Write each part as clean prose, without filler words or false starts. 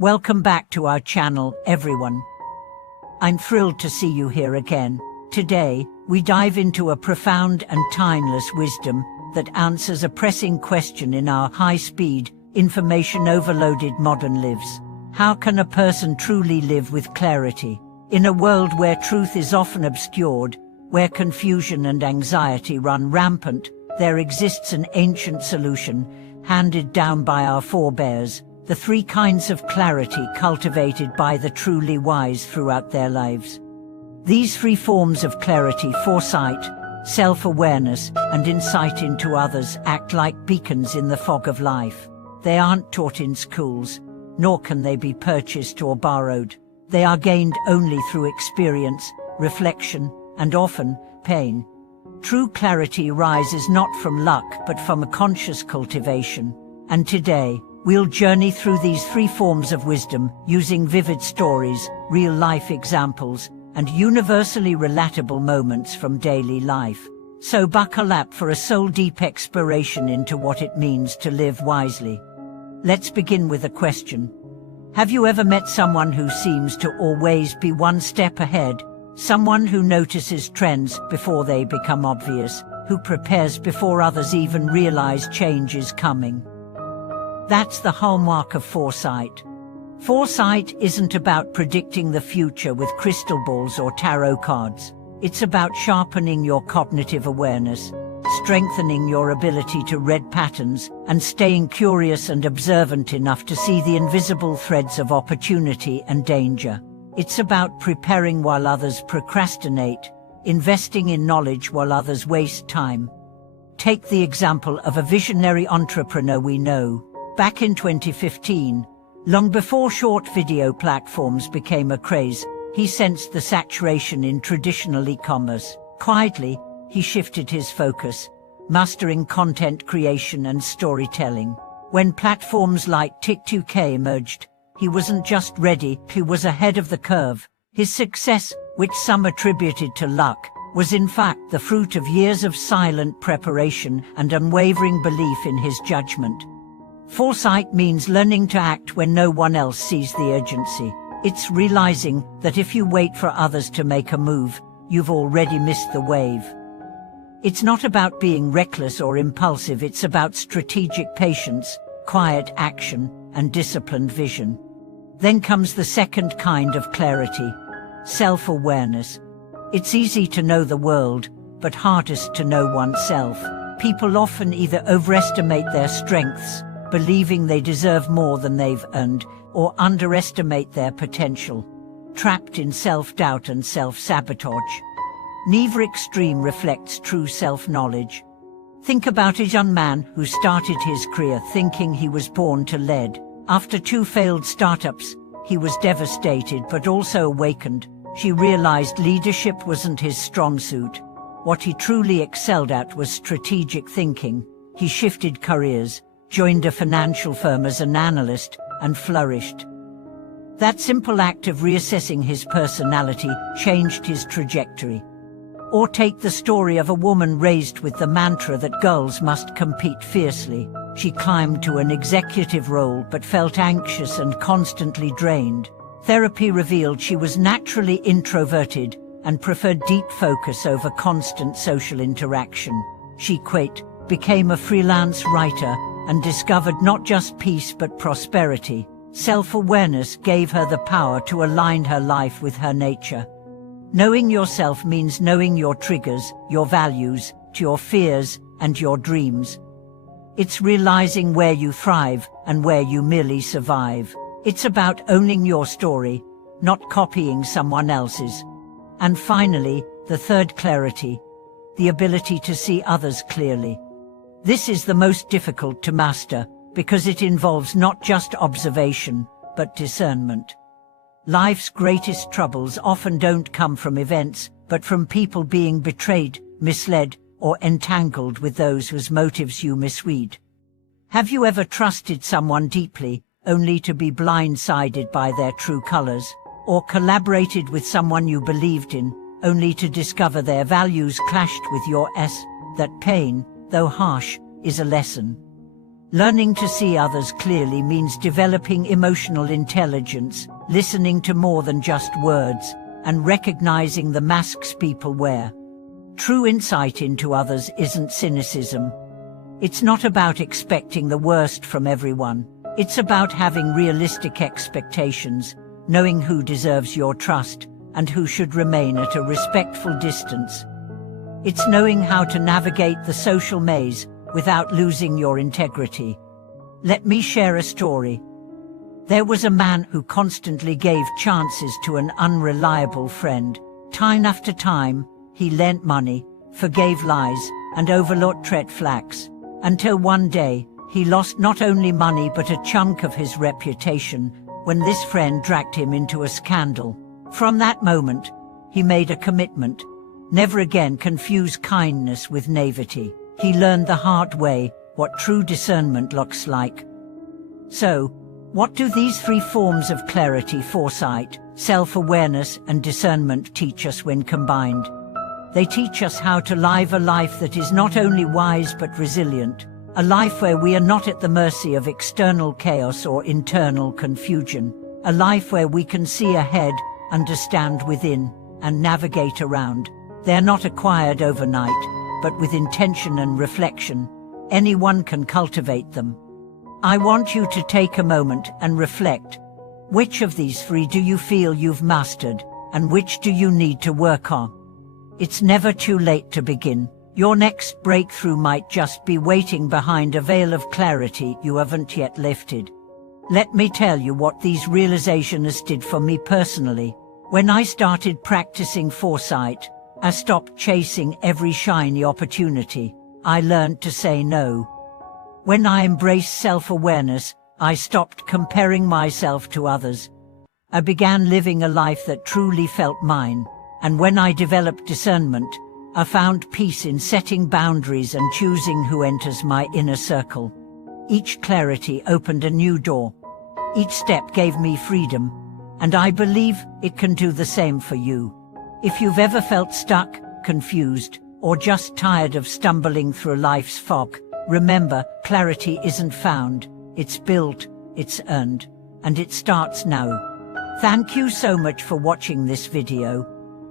Welcome back to our channel, everyone. I'm thrilled to see you here again. Today, we dive into a profound and timeless wisdom that answers a pressing question in our high-speed, information-overloaded modern lives. How can a person truly live with clarity? In a world where truth is often obscured, where confusion and anxiety run rampant, there exists an ancient solution, handed down by our forebears, the three kinds of clarity cultivated by the truly wise throughout their lives. These three forms of clarity, foresight, self-awareness, and insight into others, act like beacons in the fog of life. They aren't taught in schools, nor can they be purchased or borrowed. They are gained only through experience, reflection, and often, pain. True clarity rises not from luck but from a conscious cultivation. And today, we'll journey through these three forms of wisdom, using vivid stories, real-life examples, and universally relatable moments from daily life. So buckle up for a soul-deep exploration into what it means to live wisely. Let's begin with a question. Have you ever met someone who seems to always be one step ahead? Someone who notices trends before they become obvious, who prepares before others even realize change is coming? That's the hallmark of foresight. Foresight isn't about predicting the future with crystal balls or tarot cards. It's about sharpening your cognitive awareness, strengthening your ability to read patterns, and staying curious and observant enough to see the invisible threads of opportunity and danger. It's about preparing while others procrastinate, investing in knowledge while others waste time. Take the example of a visionary entrepreneur we know. Back in 2015, long before short video platforms became a craze, he sensed the saturation in traditional e-commerce. Quietly, he shifted his focus, mastering content creation and storytelling. When platforms like TikTok emerged, he wasn't just ready, he was ahead of the curve. His success, which some attributed to luck, was in fact the fruit of years of silent preparation and unwavering belief in his judgment. Foresight means learning to act when no one else sees the urgency. It's realizing that if you wait for others to make a move, you've already missed the wave. It's not about being reckless or impulsive, it's about strategic patience, quiet action, and disciplined vision. Then comes the second kind of clarity, self-awareness. It's easy to know the world, but hardest to know oneself. People often either overestimate their strengths, believing they deserve more than they've earned, or underestimate their potential, trapped in self-doubt and self-sabotage. Neither extreme reflects true self-knowledge. Think about a young man who started his career thinking he was born to lead. After 2 failed startups, he was devastated but also awakened. He realized leadership wasn't his strong suit. What he truly excelled at was strategic thinking. He shifted careers, joined a financial firm as an analyst, and flourished. That simple act of reassessing his personality changed his trajectory. Or take the story of a woman raised with the mantra that girls must compete fiercely. She climbed to an executive role but felt anxious and constantly drained. Therapy revealed she was naturally introverted and preferred deep focus over constant social interaction. She quit, became a freelance writer, and discovered not just peace but prosperity. Self-awareness gave her the power to align her life with her nature. Knowing yourself means knowing your triggers, your values, your fears, and your dreams. It's realizing where you thrive and where you merely survive. It's about owning your story, not copying someone else's. And finally, the third clarity, the ability to see others clearly. This is the most difficult to master, because it involves not just observation, but discernment. Life's greatest troubles often don't come from events, but from people being betrayed, misled, or entangled with those whose motives you misread. Have you ever trusted someone deeply, only to be blindsided by their true colors? Or collaborated with someone you believed in, only to discover their values clashed with yours? That pain, though harsh, is a lesson. Learning to see others clearly means developing emotional intelligence, listening to more than just words, and recognizing the masks people wear. True insight into others isn't cynicism. It's not about expecting the worst from everyone. It's about having realistic expectations, knowing who deserves your trust, and who should remain at a respectful distance. It's knowing how to navigate the social maze without losing your integrity. Let me share a story. There was a man who constantly gave chances to an unreliable friend. Time after time, he lent money, forgave lies, and overlooked red flags, until one day, he lost not only money but a chunk of his reputation when this friend dragged him into a scandal. From that moment, he made a commitment: never again confuse kindness with naivety. He learned the hard way what true discernment looks like. So, what do these three forms of clarity, foresight, self-awareness, and discernment teach us when combined? They teach us how to live a life that is not only wise but resilient, a life where we are not at the mercy of external chaos or internal confusion, a life where we can see ahead, understand within, and navigate around. They are not acquired overnight, but with intention and reflection, anyone can cultivate them. I want you to take a moment and reflect. Which of these three do you feel you've mastered, and which do you need to work on? It's never too late to begin. Your next breakthrough might just be waiting behind a veil of clarity you haven't yet lifted. Let me tell you what these realizations did for me personally. When I started practicing foresight, I stopped chasing every shiny opportunity. I learned to say no. When I embraced self-awareness, I stopped comparing myself to others. I began living a life that truly felt mine. And when I developed discernment, I found peace in setting boundaries and choosing who enters my inner circle. Each clarity opened a new door. Each step gave me freedom. And I believe it can do the same for you. If you've ever felt stuck, confused, or just tired of stumbling through life's fog, remember, clarity isn't found, it's built, it's earned, and it starts now. Thank you so much for watching this video.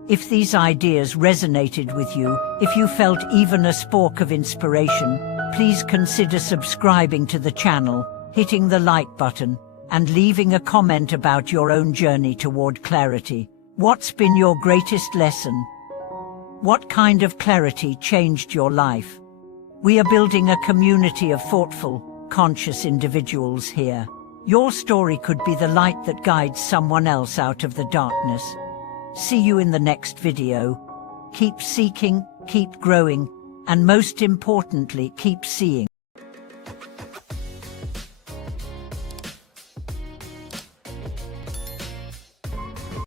If these ideas resonated with you, if you felt even a spark of inspiration, please consider subscribing to the channel, hitting the like button, and leaving a comment about your own journey toward clarity. What's been your greatest lesson? What kind of clarity changed your life? We are building a community of thoughtful, conscious individuals here. Your story could be the light that guides someone else out of the darkness. See you in the next video. Keep seeking, keep growing, and most importantly, keep seeing.